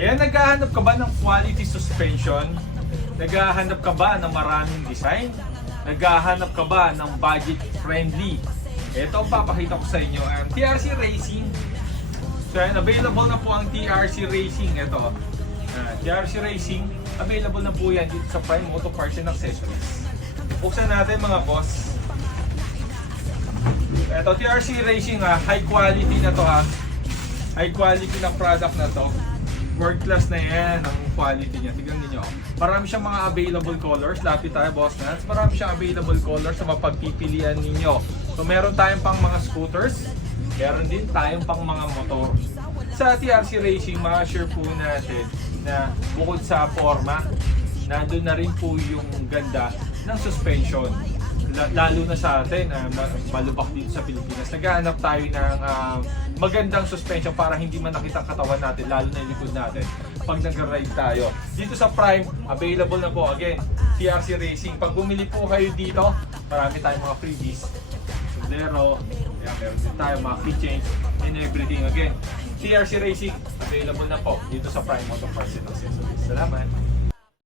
Ayan, naghahanap ka ba ng quality suspension? Naghahanap ka ba ng maraming design? Naghahanap ka ba ng budget friendly? Ito ang papakita ko sa inyo ang TRC Racing. So ayan, available na po ang TRC Racing. Ito, ah, TRC Racing, available na po yan dito sa Prime Auto Parts and Accessories. Buksan natin mga boss. Ito, TRC Racing ha, high quality na to ha. High quality na product na to. World class na yan ang quality niya. Tignan niyo. Marami siyang mga available colors. Lapit tayo, boss Nats. Marami siyang available colors sa mapagpipilian ninyo. So, meron tayong pang mga scooters. Meron din tayong pang mga motor. Sa TRC Racing, ma-assure po natin na bukod sa forma, nandun na rin po yung ganda ng suspension. La- Lalo na sa atin, ah, ma- malubak dito sa Pilipinas. Naghahanap tayo ng ah, magandang suspension para hindi man nakita katawan natin, lalo na yung likod natin pag nag-ride tayo. Dito sa Prime, available na po again, TRC Racing. Pag bumili po kayo dito, marami tayong mga freebies. Sundero, yeah, meron din tayo mga keychains and everything again. TRC Racing, available na po dito sa Prime Motor Parts and Accessories. Salamat!